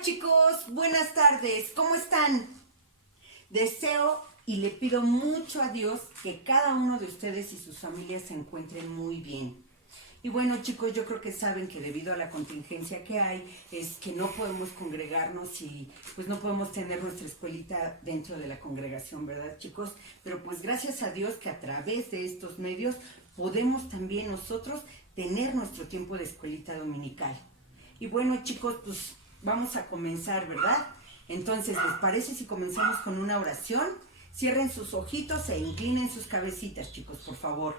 Hola chicos, buenas tardes, ¿cómo están? Deseo y le pido mucho a Dios que cada uno de ustedes y sus familias se encuentren muy bien. Y bueno chicos, yo creo que saben que debido a la contingencia que hay, es que no podemos congregarnos y pues no podemos tener nuestra escuelita dentro de la congregación, ¿verdad chicos? Pero pues gracias a Dios que a través de estos medios podemos también nosotros tener nuestro tiempo de escuelita dominical. Y bueno chicos, pues vamos a comenzar, ¿verdad? Entonces, ¿les parece si comenzamos con una oración? Cierren sus ojitos e inclinen sus cabecitas, chicos, por favor.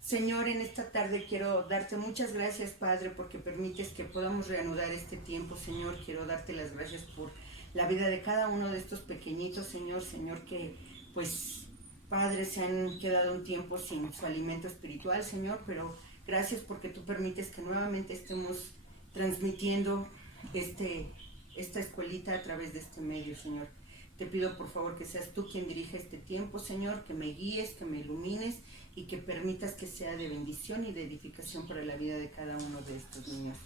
Señor, en esta tarde quiero darte muchas gracias, Padre, porque permites que podamos reanudar este tiempo, Señor. Quiero darte las gracias por la vida de cada uno de estos pequeñitos, Señor, que pues, Padre, se han quedado un tiempo sin su alimento espiritual, Señor, pero gracias porque tú permites que nuevamente estemos transmitiendo esta escuelita a través de este medio, Señor. Te pido por favor que seas tú quien dirija este tiempo, Señor, que me guíes, que me ilumines y que permitas que sea de bendición y de edificación para la vida de cada uno de estos niños.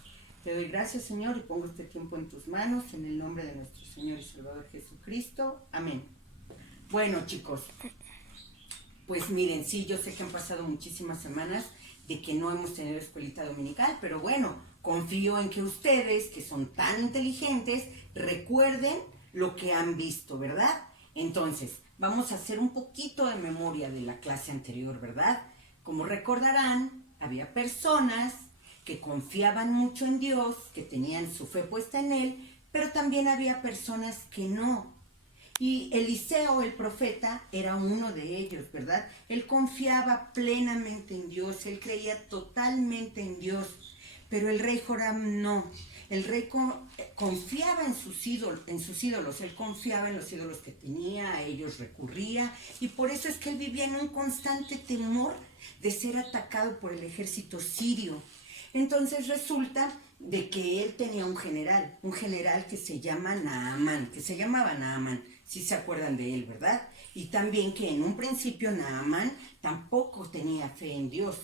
Te doy gracias, Señor, y pongo este tiempo en tus manos, en el nombre de nuestro Señor y Salvador Jesucristo. Amén. Bueno, chicos, pues miren, sí, yo sé que han pasado muchísimas semanas de que no hemos tenido escuelita dominical, pero bueno, confío en que ustedes, que son tan inteligentes, recuerden lo que han visto, ¿verdad? Entonces, vamos a hacer un poquito de memoria de la clase anterior, ¿verdad? Como recordarán, había personas que confiaban mucho en Dios, que tenían su fe puesta en Él, pero también había personas que no. Y Eliseo, el profeta, era uno de ellos, ¿verdad? Él confiaba plenamente en Dios, él creía totalmente en Dios, pero el rey Joram no. El rey confiaba en sus ídolos, él confiaba en los ídolos que tenía, a ellos recurría, y por eso es que él vivía en un constante temor de ser atacado por el ejército sirio. Entonces resulta de que él tenía un general que se llamaba Naamán, si se acuerdan de él, ¿verdad? Y también que en un principio Naamán tampoco tenía fe en Dios.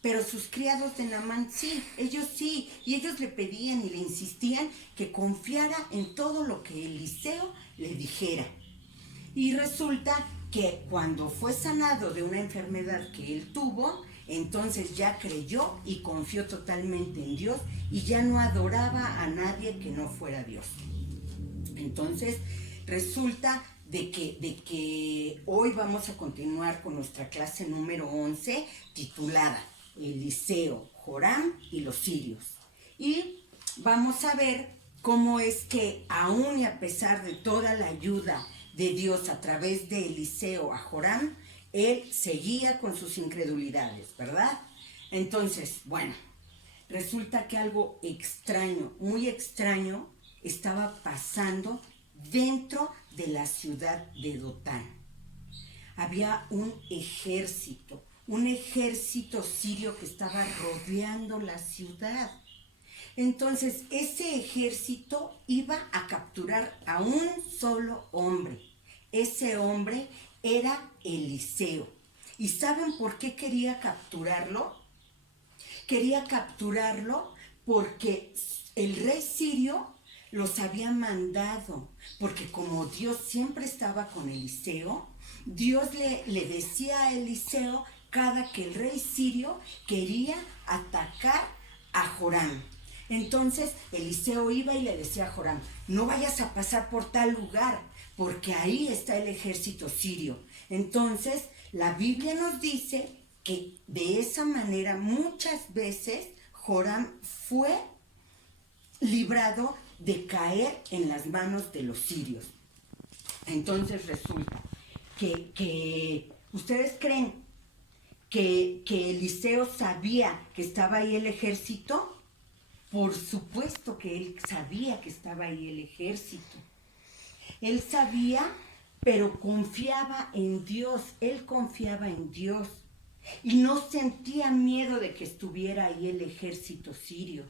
Pero sus criados de Naamán sí, y ellos le pedían y le insistían que confiara en todo lo que Eliseo le dijera. Y resulta que cuando fue sanado de una enfermedad que él tuvo, entonces ya creyó y confió totalmente en Dios y ya no adoraba a nadie que no fuera Dios. Entonces resulta de que hoy vamos a continuar con nuestra clase número 11 titulada Eliseo, Joram y los sirios. Y vamos a ver cómo es que aún y a pesar de toda la ayuda de Dios a través de Eliseo a Joram, él seguía con sus incredulidades, ¿verdad? Entonces, bueno, resulta que algo extraño, muy extraño, estaba pasando dentro de la ciudad de Dotán. Había un ejército sirio que estaba rodeando la ciudad. Entonces, ese ejército iba a capturar a un solo hombre. Ese hombre era Eliseo. ¿Y saben por qué quería capturarlo? Quería capturarlo porque el rey sirio los había mandado, porque como Dios siempre estaba con Eliseo, Dios le decía a Eliseo cada que el rey sirio quería atacar a Joram. Entonces Eliseo iba y le decía a Joram, no vayas a pasar por tal lugar, porque ahí está el ejército sirio. Entonces la Biblia nos dice que de esa manera muchas veces Joram fue librado de caer en las manos de los sirios. Entonces resulta que ¿ustedes creen que Eliseo sabía que estaba ahí el ejército? Por supuesto que él sabía que estaba ahí el ejército. Él sabía, pero confiaba en Dios. Él confiaba en Dios. Y no sentía miedo de que estuviera ahí el ejército sirio.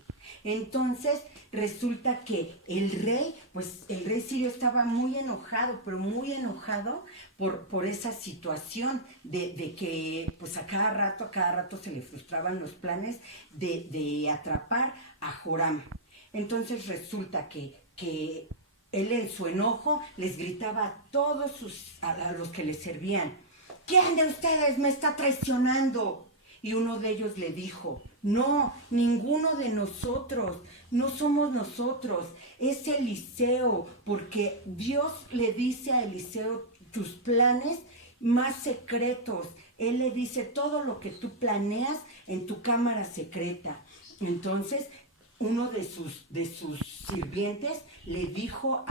Entonces resulta que el rey sirio estaba muy enojado, pero muy enojado por esa situación de que pues a cada rato se le frustraban los planes de atrapar a Joram. Entonces resulta que que él en su enojo les gritaba a los que le servían: ¿quién de ustedes me está traicionando? Y uno de ellos le dijo: no, ninguno de nosotros, no somos nosotros, es Eliseo, porque Dios le dice a Eliseo tus planes más secretos. Él le dice todo lo que tú planeas en tu cámara secreta. Entonces, uno de sus sirvientes le dijo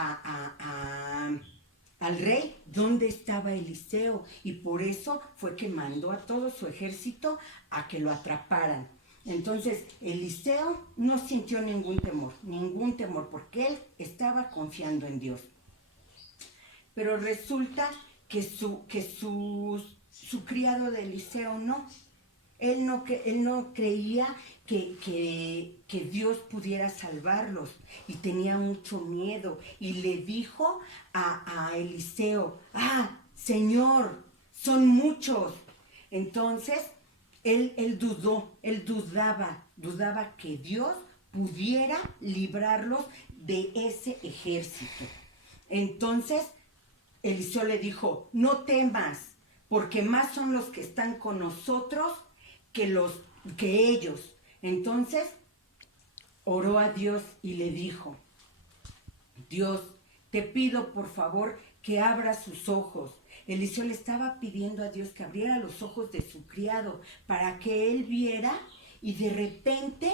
al rey dónde estaba Eliseo, y por eso fue que mandó a todo su ejército a que lo atraparan. Entonces Eliseo no sintió ningún temor, porque él estaba confiando en Dios. Pero resulta que su criado de Eliseo no. Él no creía que Dios pudiera salvarlos, y tenía mucho miedo, y le dijo a Eliseo: Señor, son muchos. Entonces él dudaba que Dios pudiera librarlos de ese ejército. Entonces Eliseo le dijo: no temas, porque más son los que están con nosotros que ellos. Entonces oró a Dios y le dijo: Dios, te pido por favor que abra sus ojos. Eliseo le estaba pidiendo a Dios que abriera los ojos de su criado para que él viera, y de repente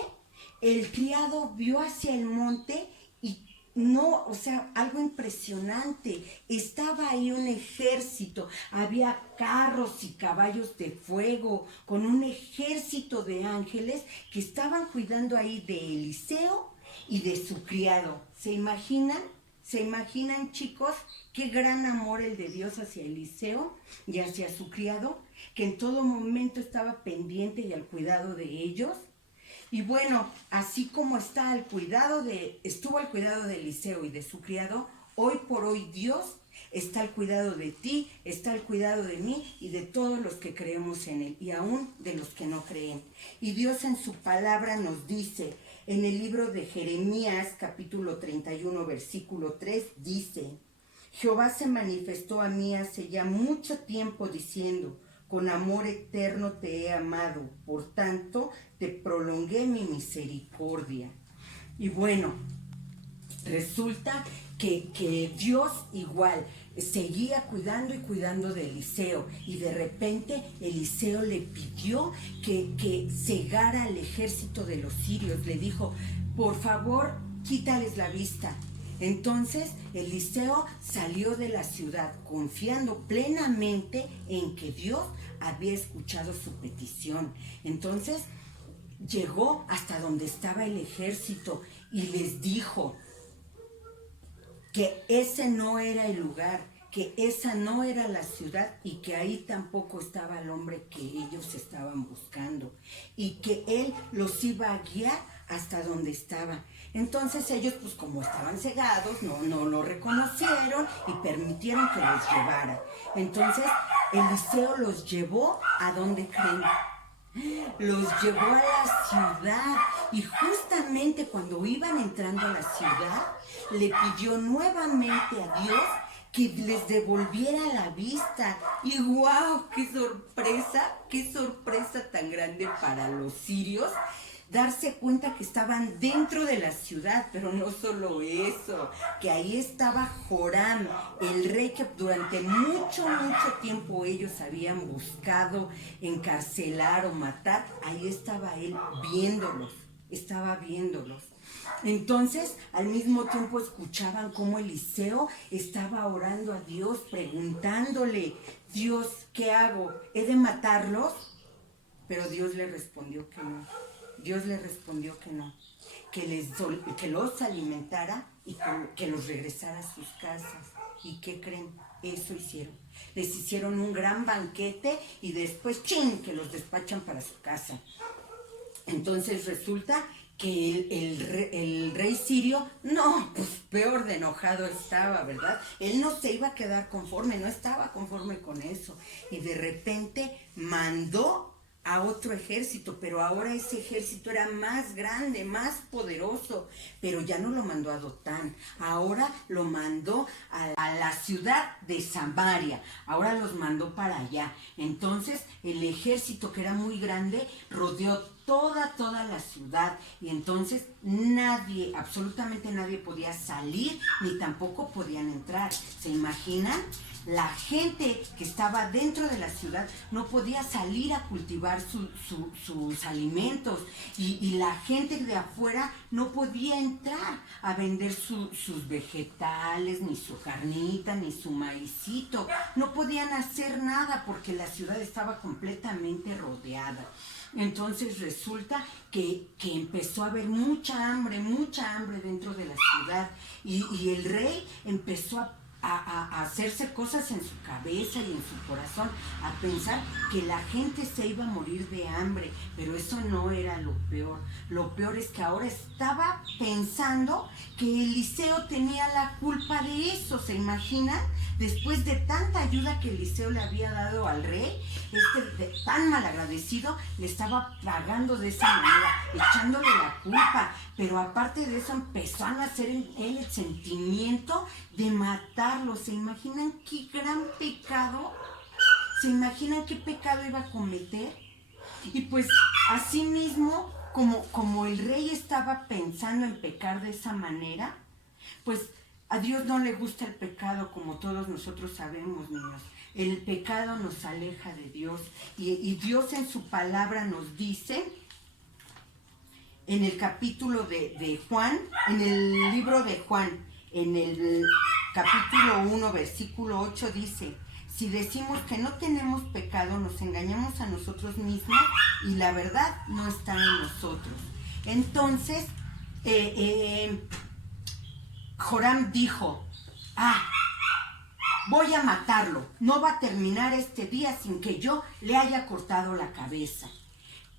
el criado vio hacia el monte y no, o sea, algo impresionante. Estaba ahí un ejército, había carros y caballos de fuego, con un ejército de ángeles que estaban cuidando ahí de Eliseo y de su criado. ¿Se imaginan? ¿Se imaginan, chicos, qué gran amor el de Dios hacia Eliseo y hacia su criado, que en todo momento estaba pendiente y al cuidado de ellos? Y bueno, así como estuvo al cuidado de Eliseo y de su criado, hoy por hoy Dios está al cuidado de ti, está al cuidado de mí y de todos los que creemos en Él, y aún de los que no creen. Y Dios en su palabra nos dice, en el libro de Jeremías, capítulo 31, versículo 3, dice: Jehová se manifestó a mí hace ya mucho tiempo diciendo: con amor eterno te he amado, por tanto te prolongué mi misericordia. Y bueno, resulta que Dios igual seguía cuidando y cuidando de Eliseo, y de repente Eliseo le pidió que cegara al ejército de los sirios. Le dijo: por favor, quítales la vista. Entonces Eliseo salió de la ciudad confiando plenamente en que Dios había escuchado su petición. Entonces llegó hasta donde estaba el ejército y les dijo que ese no era el lugar, que esa no era la ciudad, y que ahí tampoco estaba el hombre que ellos estaban buscando, y que él los iba a guiar hasta donde estaba. Entonces ellos, pues como estaban cegados, no lo reconocieron y permitieron que los llevara. Entonces Eliseo los llevó a donde creen. Los llevó a la ciudad, y justamente cuando iban entrando a la ciudad, le pidió nuevamente a Dios que les devolviera la vista. Y ¡wow! ¡Qué sorpresa tan grande para los sirios! Darse cuenta que estaban dentro de la ciudad, pero no solo eso, que ahí estaba Joram, el rey que durante mucho tiempo ellos habían buscado encarcelar o matar. Ahí estaba él estaba viéndolos. Entonces, al mismo tiempo escuchaban cómo Eliseo estaba orando a Dios, preguntándole: Dios, ¿qué hago? ¿He de matarlos? Pero Dios le respondió que no. Que los alimentara y que los regresara a sus casas. ¿Y qué creen? Eso hicieron. Les hicieron un gran banquete y después, ¡chin!, que los despachan para su casa. Entonces resulta que el rey sirio, no, pues peor de enojado estaba, ¿verdad? Él no se iba a quedar conforme, no estaba conforme con eso. Y de repente mandó a otro ejército, pero ahora ese ejército era más grande, más poderoso, pero ya no lo mandó a Dotán, ahora lo mandó a la ciudad de Samaria, ahora los mandó para allá. Entonces el ejército, que era muy grande, rodeó toda la ciudad, y entonces nadie, absolutamente nadie podía salir, ni tampoco podían entrar. ¿Se imaginan? La gente que estaba dentro de la ciudad no podía salir a cultivar sus alimentos, y la gente de afuera no podía entrar a vender sus vegetales, ni su carnita, ni su maicito. No podían hacer nada porque la ciudad estaba completamente rodeada. Entonces resulta que empezó a haber mucha hambre dentro de la ciudad, y el rey empezó a hacerse cosas en su cabeza y en su corazón, a pensar que la gente se iba a morir de hambre. Pero eso no era lo peor. Lo peor es que ahora estaba pensando que Eliseo tenía la culpa de eso. ¿Se imaginan? Después de tanta ayuda que Eliseo le había dado al rey, tan malagradecido, le estaba pagando de esa manera, echándole la culpa. Pero aparte de eso, empezó a nacer en él el sentimiento de matarlo. ¿Se imaginan qué gran pecado? ¿Se imaginan qué pecado iba a cometer? Y pues así mismo, como el rey estaba pensando en pecar de esa manera, pues a Dios no le gusta el pecado, como todos nosotros sabemos, niños. El pecado nos aleja de Dios, y Dios en su palabra nos dice, en el capítulo de Juan, en el libro de Juan, en el capítulo 1, versículo 8, dice: si decimos que no tenemos pecado, nos engañamos a nosotros mismos, y la verdad no está en nosotros. Entonces, Joram dijo: voy a matarlo, no va a terminar este día sin que yo le haya cortado la cabeza.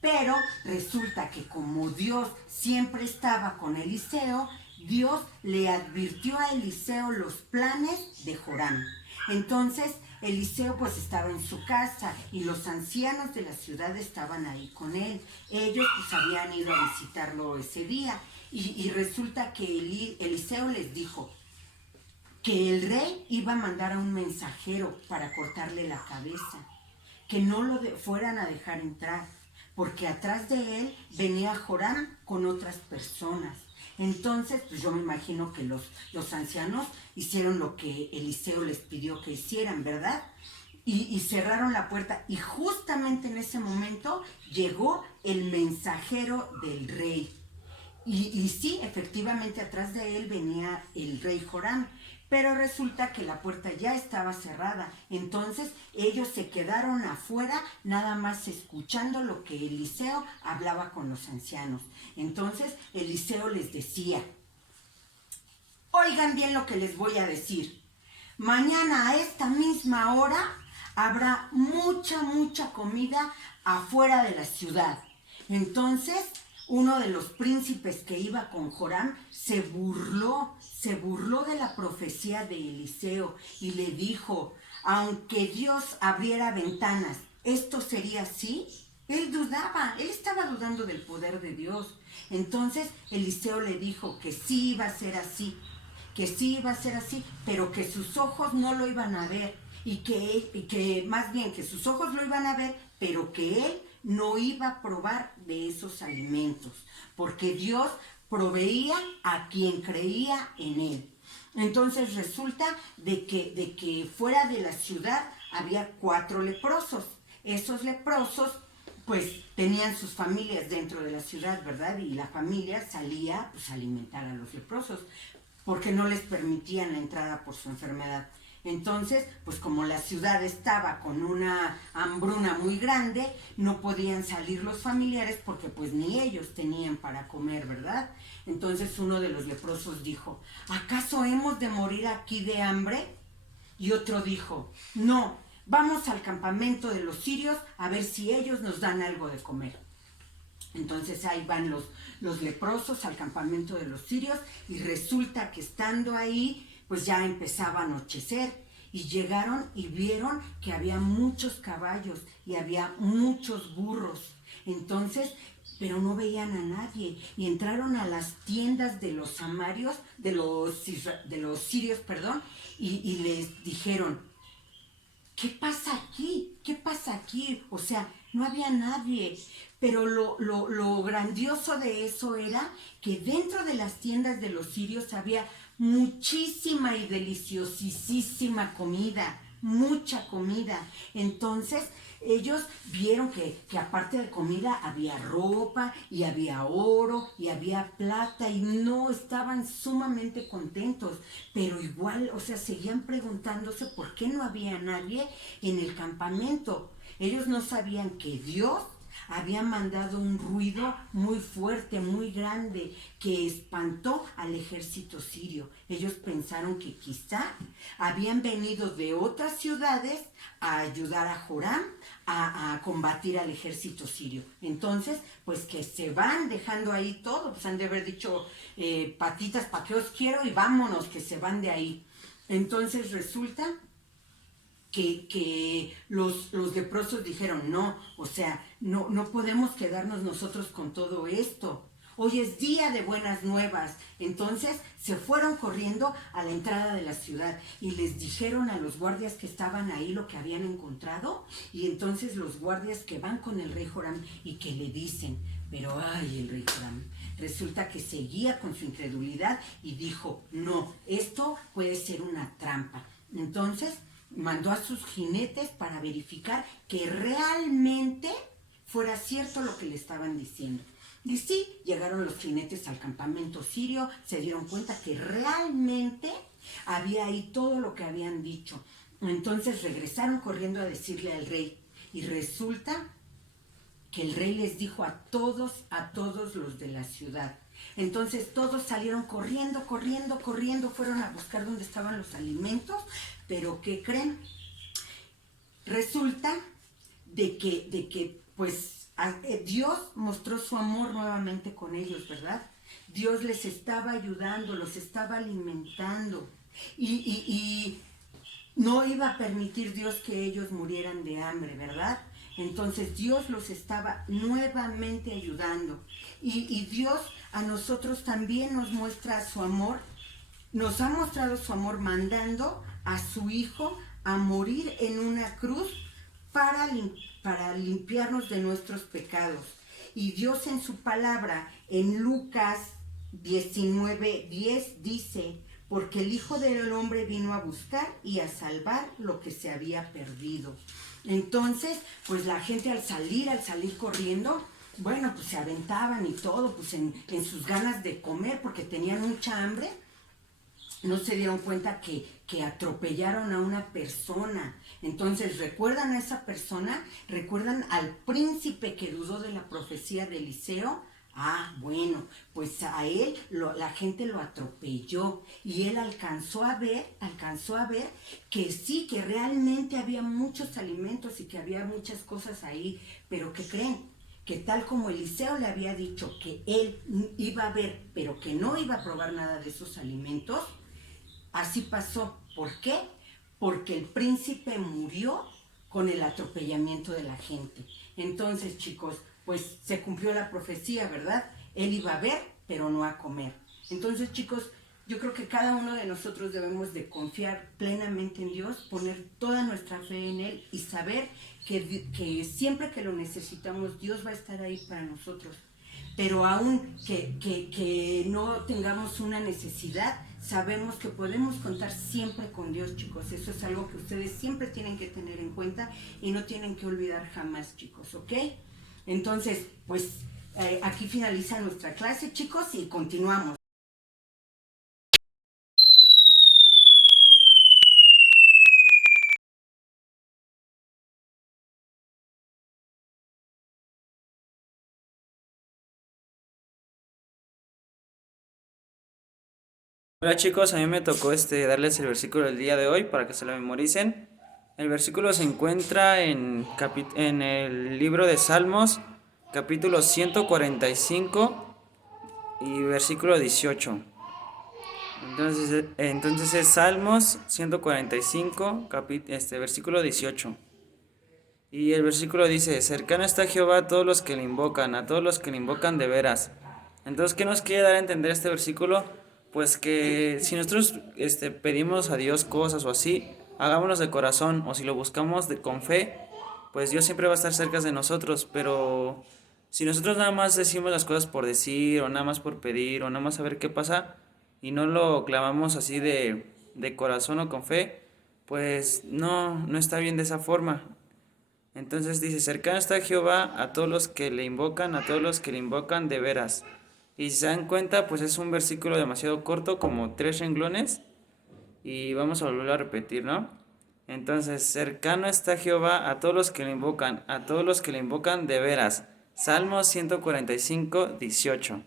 Pero resulta que como Dios siempre estaba con Eliseo, Dios le advirtió a Eliseo los planes de Joram. Entonces Eliseo pues estaba en su casa, y los ancianos de la ciudad estaban ahí con él. Ellos pues habían ido a visitarlo ese día, y resulta que Eliseo les dijo que el rey iba a mandar a un mensajero para cortarle la cabeza, que no lo fueran a dejar entrar, porque atrás de él venía Joram con otras personas. Entonces, pues yo me imagino que los ancianos hicieron lo que Eliseo les pidió que hicieran, ¿verdad? Y cerraron la puerta, y justamente en ese momento llegó el mensajero del rey. Y sí, efectivamente atrás de él venía el rey Joram, pero resulta que la puerta ya estaba cerrada. Entonces ellos se quedaron afuera, nada más escuchando lo que Eliseo hablaba con los ancianos. Entonces Eliseo les decía: oigan bien lo que les voy a decir. Mañana a esta misma hora habrá mucha comida afuera de la ciudad. Entonces uno de los príncipes que iba con Joram se burló de la profecía de Eliseo, y le dijo: aunque Dios abriera ventanas, ¿esto sería así? Él estaba dudando del poder de Dios. Entonces Eliseo le dijo que sí iba a ser así, pero que sus ojos no lo iban a ver, y que más bien que sus ojos lo iban a ver, pero que él no iba a probar de esos alimentos, porque Dios proveía a quien creía en él. Entonces resulta de que fuera de la ciudad había 4 leprosos. Esos leprosos pues tenían sus familias dentro de la ciudad, ¿verdad? Y la familia salía pues a alimentar a los leprosos, porque no les permitían la entrada por su enfermedad. Entonces, pues como la ciudad estaba con una hambruna muy grande, no podían salir los familiares, porque pues ni ellos tenían para comer, ¿verdad? Entonces uno de los leprosos dijo: ¿acaso hemos de morir aquí de hambre? Y otro dijo: no, vamos al campamento de los sirios a ver si ellos nos dan algo de comer. Entonces ahí van los leprosos al campamento de los sirios, y resulta que estando ahí pues ya empezaba a anochecer, y llegaron y vieron que había muchos caballos y había muchos burros. Entonces, pero no veían a nadie y entraron a las tiendas de los samarios, de los sirios, perdón, y les dijeron, ¿qué pasa aquí? ¿Qué pasa aquí? O sea, no había nadie. Pero lo grandioso de eso era que dentro de las tiendas de los sirios había muchísima y deliciosísima comida, mucha comida. Entonces ellos vieron que aparte de comida había ropa y había oro y había plata y no estaban sumamente contentos, pero igual, o sea, seguían preguntándose por qué no había nadie en el campamento. Ellos no sabían que Dios había mandado un ruido muy fuerte, muy grande, que espantó al ejército sirio. Ellos pensaron que quizá habían venido de otras ciudades a ayudar a Joram a combatir al ejército sirio. Entonces, pues que se van dejando ahí todo, pues han de haber dicho, patitas, ¿para qué os quiero? Y vámonos, que se van de ahí. Entonces resulta que los leprosos dijeron, no, o sea, no podemos quedarnos nosotros con todo esto. Hoy es día de buenas nuevas. Entonces se fueron corriendo a la entrada de la ciudad y les dijeron a los guardias que estaban ahí lo que habían encontrado. Y entonces los guardias que van con el rey Joram y que le dicen, pero ay, el rey Joram resulta que seguía con su incredulidad y dijo, no, esto puede ser una trampa. Entonces mandó a sus jinetes para verificar que realmente fuera cierto lo que le estaban diciendo. Y sí, llegaron los jinetes al campamento sirio, se dieron cuenta que realmente había ahí todo lo que habían dicho. Entonces regresaron corriendo a decirle al rey, y resulta que el rey les dijo a todos los de la ciudad. Entonces todos salieron corriendo, fueron a buscar dónde estaban los alimentos, pero ¿qué creen? Resulta de que pues Dios mostró su amor nuevamente con ellos, ¿verdad? Dios les estaba ayudando, los estaba alimentando y no iba a permitir Dios que ellos murieran de hambre, ¿verdad? Entonces Dios los estaba nuevamente ayudando y Dios a nosotros también nos muestra su amor, nos ha mostrado su amor mandando a su Hijo a morir en una cruz para limpiarnos de nuestros pecados. Y Dios en su palabra, en Lucas 19:10 dice, porque el Hijo del Hombre vino a buscar y a salvar lo que se había perdido. Entonces, pues la gente al salir corriendo, bueno, pues se aventaban y todo, pues en sus ganas de comer porque tenían mucha hambre. No se dieron cuenta que atropellaron a una persona. Entonces, ¿recuerdan a esa persona? ¿Recuerdan al príncipe que dudó de la profecía de Eliseo? Ah, bueno, pues a él la gente lo atropelló y él alcanzó a ver que sí, que realmente había muchos alimentos y que había muchas cosas ahí, pero ¿qué creen? Que tal como Eliseo le había dicho que él iba a ver, pero que no iba a probar nada de esos alimentos, así pasó. ¿Por qué? Porque el príncipe murió con el atropellamiento de la gente. Entonces, chicos, pues se cumplió la profecía, ¿verdad? Él iba a ver, pero no a comer. Entonces, chicos, yo creo que cada uno de nosotros debemos de confiar plenamente en Dios, poner toda nuestra fe en Él y saber que siempre que lo necesitamos, Dios va a estar ahí para nosotros. Pero aún que no tengamos una necesidad, sabemos que podemos contar siempre con Dios, chicos. Eso es algo que ustedes siempre tienen que tener en cuenta y no tienen que olvidar jamás, chicos, ¿ok? Entonces, pues aquí finaliza nuestra clase, chicos, y continuamos. Hola chicos, a mí me tocó darles el versículo del día de hoy para que se lo memoricen. El versículo se encuentra en el libro de Salmos, capítulo 145 y versículo 18. Entonces es Salmos 145, versículo 18. Y el versículo dice, cercano está Jehová a todos los que le invocan, a todos los que le invocan de veras. Entonces, ¿qué nos quiere dar a entender este versículo? Pues que si nosotros pedimos a Dios cosas o así, hagámonos de corazón, o si lo buscamos con fe, pues Dios siempre va a estar cerca de nosotros. Pero si nosotros nada más decimos las cosas por decir, o nada más por pedir, o nada más a ver qué pasa, y no lo clamamos así de corazón o con fe, pues no está bien de esa forma. Entonces dice, cercano está Jehová a todos los que le invocan, a todos los que le invocan de veras. Y si se dan cuenta, pues es un versículo demasiado corto, como 3 renglones. Y vamos a volverlo a repetir, ¿no? Entonces, cercano está Jehová a todos los que le invocan, a todos los que le invocan de veras. Salmo 145, 18.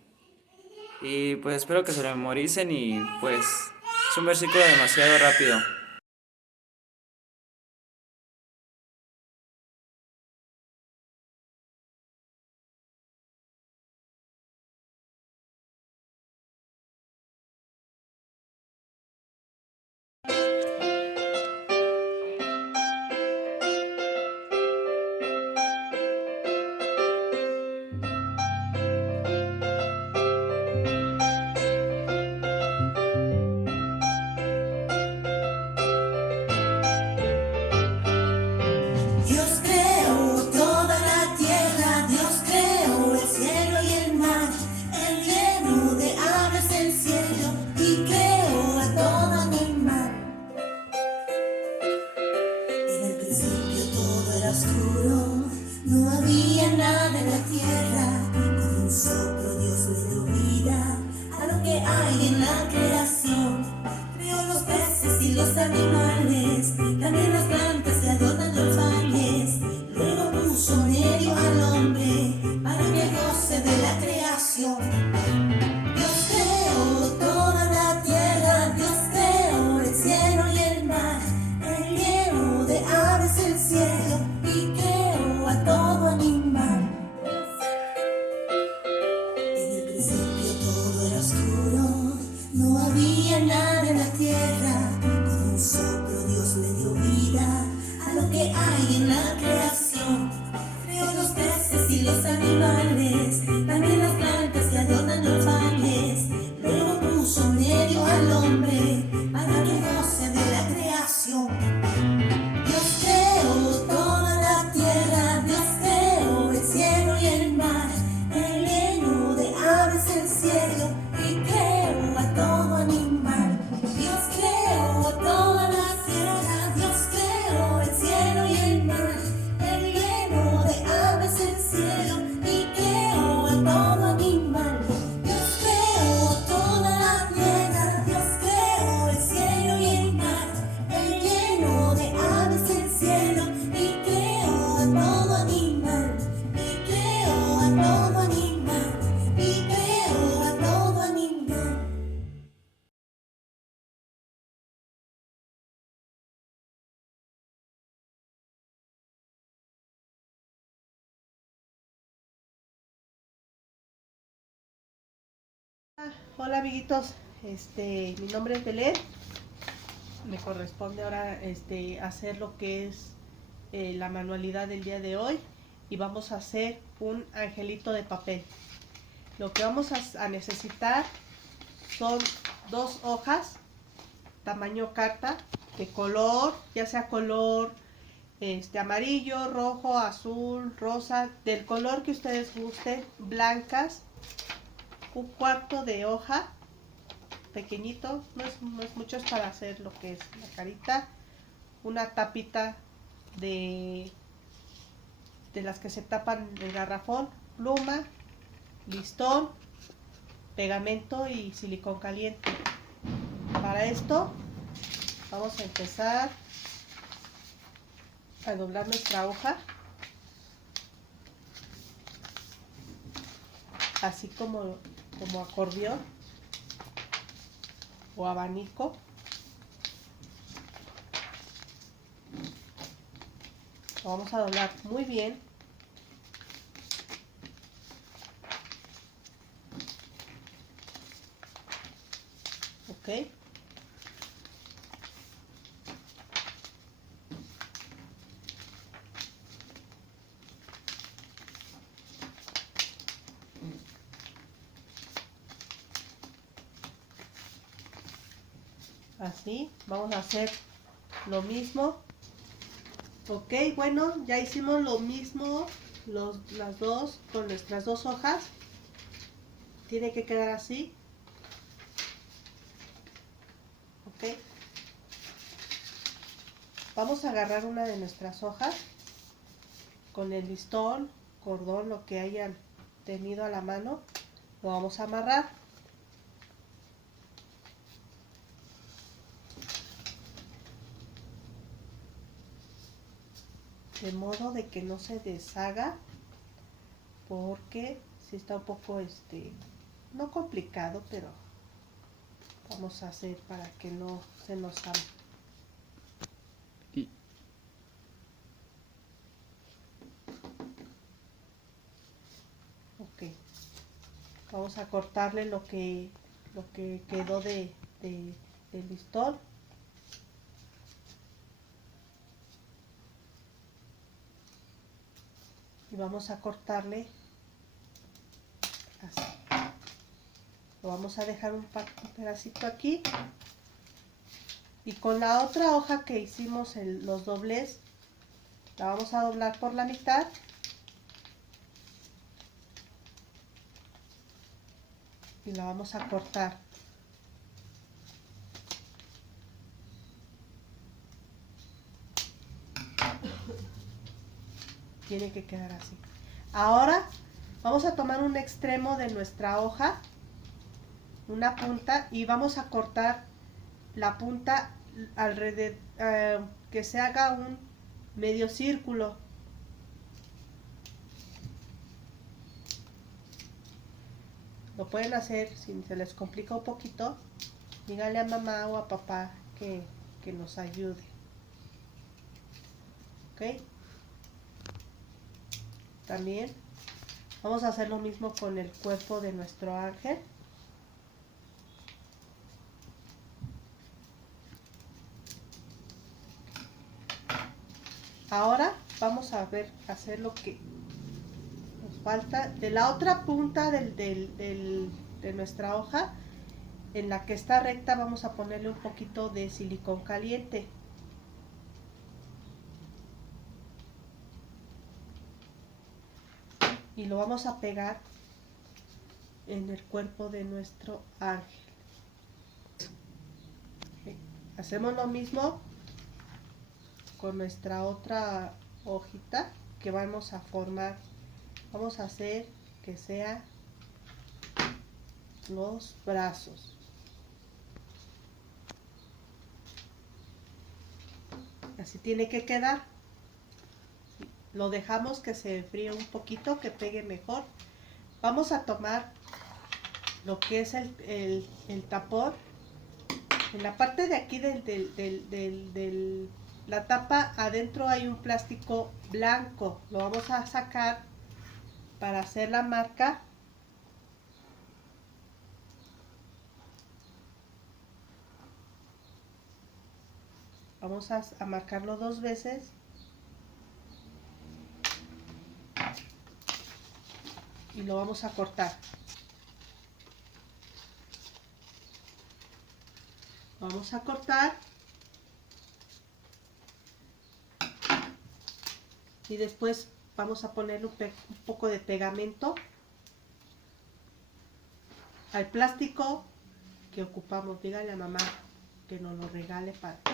Y pues espero que se lo memoricen y pues es un versículo demasiado rápido. Dios creó toda la tierra, Dios creó el cielo y el mar, el lleno de aves el cielo y creó a todo animal. En el principio todo era oscuro, no había nada en la tierra, con un soplo Dios le dio vida a lo que hay en la creación. Creó los peces y los animales, también las plantas que adornan los valles. Luego puso medio al hombre para que goce de la creación. Dios creó toda la tierra, Dios creó el cielo y el mar, el lleno de aves el cielo y creó a todo animal. En el principio todo era oscuro, no había nada en la tierra, con un soplo Dios le dio vida a lo que hay en la creación. Creó los peces y los animales, también las plantas que adornan los valles. Luego puso medio al hombre para que goce de la creación. Dios creó toda la tierra, Dios creó el cielo y el mar, el lleno de aves el cielo y creó a todo animal. Dios creó toda la tierra, Dios creó el cielo y el mar, el lleno de aves el cielo y creó a todo animal. Dios creó toda la tierra, Dios creó el cielo y el mar, el lleno de aves el cielo y creó a todo animal, y creó a todo animal, y creó a todo animal. Hola amiguitos, mi nombre es Belén. Me corresponde ahora hacer lo que es la manualidad del día de hoy y vamos a hacer un angelito de papel. Lo que vamos a necesitar son 2 hojas, tamaño carta, de color, ya sea color amarillo, rojo, azul, rosa, del color que ustedes gusten, blancas. Un cuarto de hoja, pequeñito, no es mucho, es para hacer lo que es la carita. Una tapita de las que se tapan el garrafón, pluma, listón, pegamento y silicón caliente. Para esto vamos a empezar a doblar nuestra hoja, así como acordeón o abanico. Lo vamos a doblar muy bien. Ok. ¿Ok? Así, vamos a hacer lo mismo. Ok, bueno, ya hicimos lo mismo las dos con nuestras dos hojas. Tiene que quedar así. Ok. Vamos a agarrar una de nuestras hojas con el listón, cordón, lo que hayan tenido a la mano. Lo vamos a amarrar. De modo de que no se deshaga, porque si está un poco no complicado, pero vamos a hacer para que no se nos salga. Ok, vamos a cortarle lo que quedó del listón. Y vamos a cortarle así. Lo vamos a dejar un pedacito aquí. Y con la otra hoja que hicimos los doblez, la vamos a doblar por la mitad. Y la vamos a cortar. Tiene que quedar así. Ahora vamos a tomar un extremo de nuestra hoja, una punta, y vamos a cortar la punta alrededor, que se haga un medio círculo. Lo pueden hacer, si se les complica un poquito, díganle a mamá o a papá que nos ayude. ¿Ok? También vamos a hacer lo mismo con el cuerpo de nuestro ángel. Ahora vamos a hacer lo que nos falta. De la otra punta de nuestra hoja, en la que está recta, vamos a ponerle un poquito de silicón caliente. Y lo vamos a pegar en el cuerpo de nuestro ángel. Hacemos lo mismo con nuestra otra hojita que vamos a formar. Vamos a hacer que sea los brazos. Así tiene que quedar. Lo dejamos que se enfríe un poquito, que pegue mejor. Vamos a tomar lo que es el tapón. En la parte de aquí de la tapa, adentro hay un plástico blanco. Lo vamos a sacar para hacer la marca. Vamos a marcarlo 2 veces. Y lo vamos a cortar. Vamos a cortar. Y después vamos a ponerle un poco de pegamento al plástico que ocupamos. Dígale a mamá que nos lo regale para que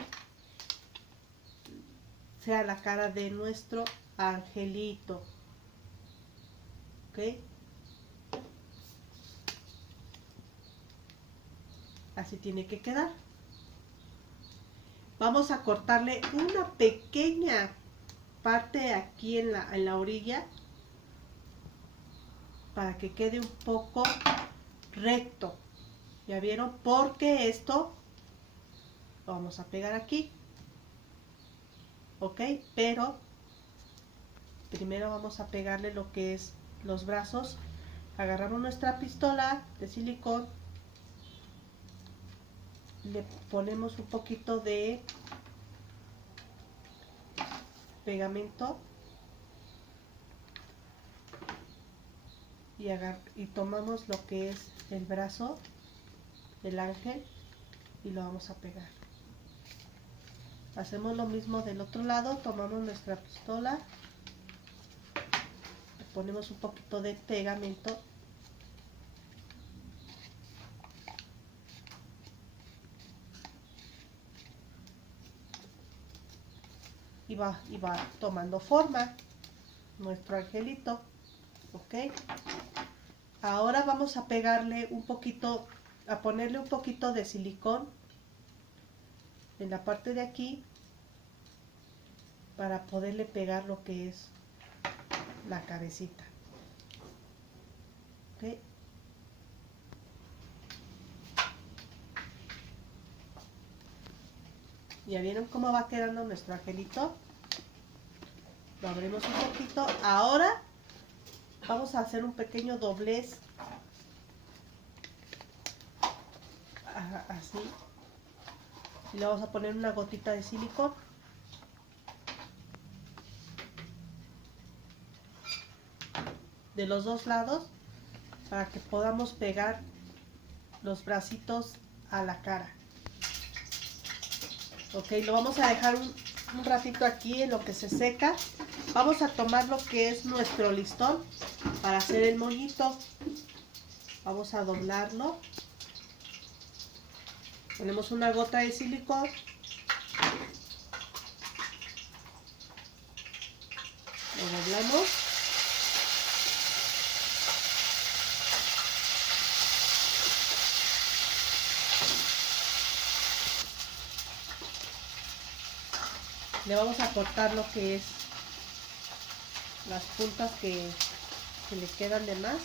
sea la cara de nuestro angelito. ¿Ok? Así tiene que quedar. Vamos a cortarle una pequeña parte aquí en la orilla para que quede un poco recto. ¿Ya vieron? Porque esto lo vamos a pegar aquí. ¿Ok? Pero primero vamos a pegarle lo que es los brazos. Agarramos nuestra pistola de silicón le ponemos un poquito de pegamento y tomamos lo que es el brazo del ángel y lo vamos a pegar. Hacemos lo mismo del otro lado, tomamos nuestra pistola, le ponemos un poquito de pegamento y va tomando forma nuestro angelito. Ok, ahora vamos a pegarle un poquito, a ponerle un poquito de silicón en la parte de aquí para poderle pegar lo que es la cabecita. ¿Okay? ¿Ya vieron cómo va quedando nuestro angelito? Lo abrimos un poquito. Ahora vamos a hacer un pequeño doblez. Así. Y le vamos a poner una gotita de silicón. De los dos lados para que podamos pegar los bracitos a la cara. Ok, lo vamos a dejar un ratito aquí en lo que se seca. Vamos a tomar lo que es nuestro listón para hacer el moñito. Vamos a doblarlo. Ponemos una gota de silicón. Lo doblamos. Le vamos a cortar lo que es las puntas que le quedan de más.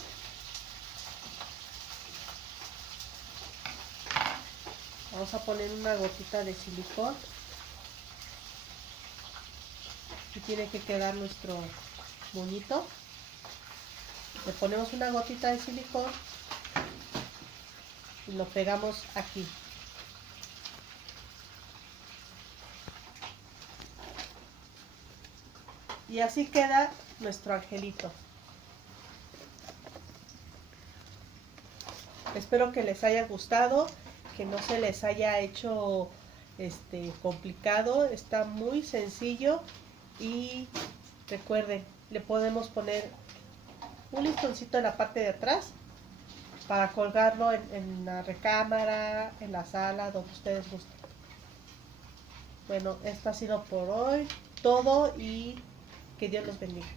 Vamos a poner una gotita de silicón y tiene que quedar nuestro moñito. Le ponemos una gotita de silicón y lo pegamos aquí. Y así queda nuestro angelito. Espero que les haya gustado, que no se les haya hecho complicado. Está muy sencillo y recuerden, le podemos poner un listoncito en la parte de atrás para colgarlo en la recámara, en la sala, donde ustedes gusten. Bueno, esto ha sido por hoy todo y que Dios los bendiga.